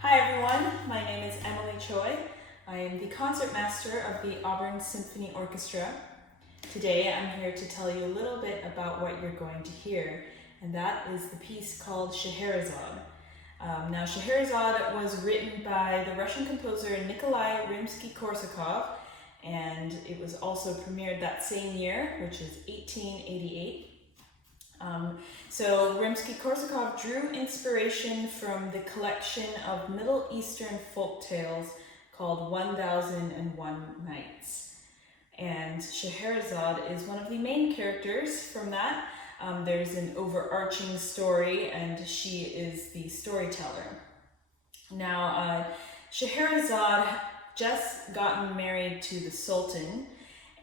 Hi everyone, my name is Emily Choi. I am the concertmaster of the Auburn Symphony Orchestra. Today I'm here to tell you a little bit about what you're going to hear, and that is the piece called Scheherazade. Now Scheherazade was written by the Russian composer Nikolai Rimsky-Korsakov, and it was also premiered that same year, which is 1888. So Rimsky-Korsakov drew inspiration from the collection of Middle Eastern folk tales called 1001 Nights. And Scheherazade is one of the main characters from that. There's an overarching story and she is the storyteller. Now, Scheherazade just gotten married to the Sultan,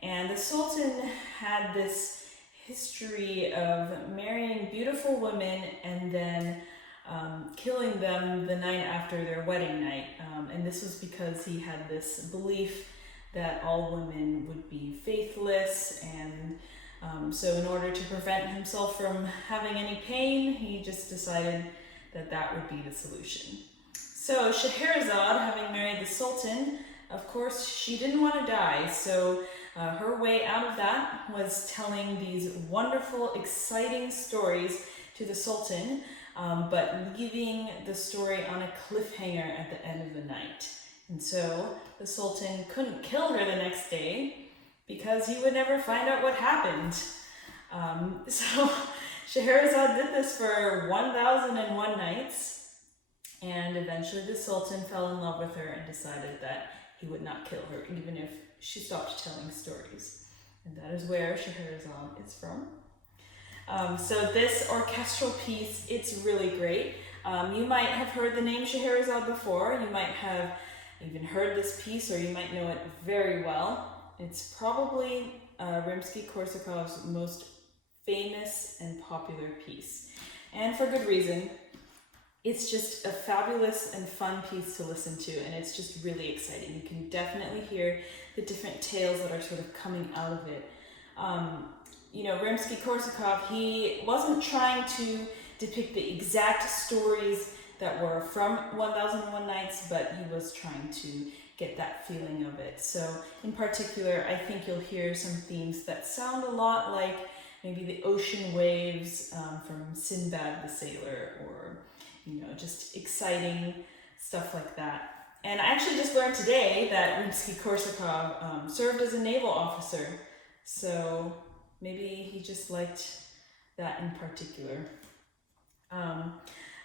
and the Sultan had this history of marrying beautiful women and then killing them the night after their wedding night. And this was because he had this belief that all women would be faithless, and so in order to prevent himself from having any pain, he just decided that that would be the solution. So Scheherazade, having married the Sultan, of course she didn't want to die, so her way out of that was telling these wonderful, exciting stories to the Sultan, but leaving the story on a cliffhanger at the end of the night. And so the Sultan couldn't kill her the next day because he would never find out what happened. So Scheherazade did this for 1001 nights, and eventually the Sultan fell in love with her and decided that he would not kill her, even if she stopped telling stories. And that is where Scheherazade is from. So this orchestral piece, it's really great. You might have heard the name Scheherazade before. You might have even heard this piece, or you might know it very well. It's probably Rimsky-Korsakov's most famous and popular piece. And for good reason. It's just a fabulous and fun piece to listen to, and it's just really exciting. You can definitely hear the different tales that are sort of coming out of it. Rimsky-Korsakov, he wasn't trying to depict the exact stories that were from 1001 Nights, but he was trying to get that feeling of it. So in particular, I think you'll hear some themes that sound a lot like maybe the ocean waves from Sinbad the Sailor, or just exciting stuff like that. And I actually just learned today that Rimsky-Korsakov served as a naval officer, so maybe he just liked that in particular.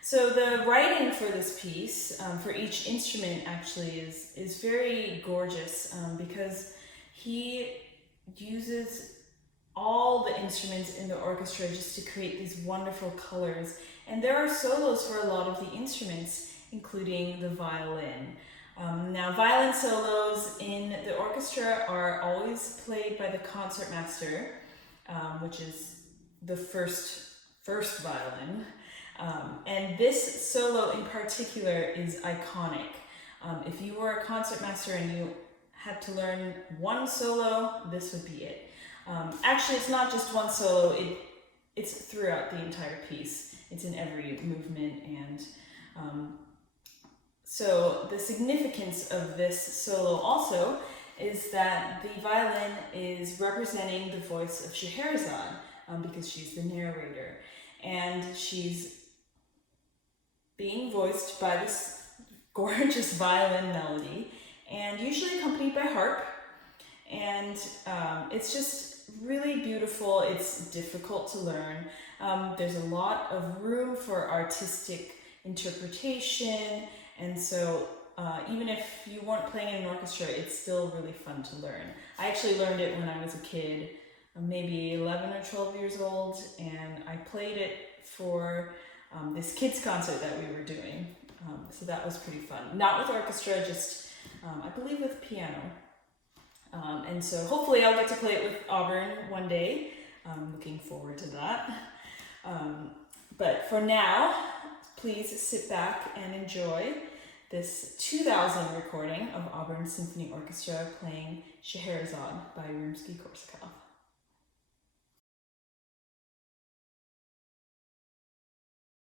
So the writing for this piece, for each instrument actually, is very gorgeous because he uses all the instruments in the orchestra just to create these wonderful colors. And there are solos for a lot of the instruments, including the violin. Now, violin solos in the orchestra are always played by the concertmaster, which is the first violin. And this solo in particular is iconic. If you were a concertmaster and you had to learn one solo, this would be it. Actually, it's not just one solo, it's throughout the entire piece. It's in every movement, and so the significance of this solo also is that the violin is representing the voice of Scheherazade, because she's the narrator, and she's being voiced by this gorgeous violin melody, and usually accompanied by harp, and it's just really beautiful. It's difficult to learn. There's a lot of room for artistic interpretation, and so even if you weren't playing in an orchestra, it's still really fun to learn. I actually learned it when I was a kid, maybe 11 or 12 years old, and I played it for this kids concert that we were doing. So that was pretty fun. Not with orchestra, just I believe with piano. And so hopefully I'll get to play it with Auburn one day. I'm looking forward to that. But for now, please sit back and enjoy this 2000 recording of Auburn Symphony Orchestra playing Scheherazade by Rimsky-Korsakov.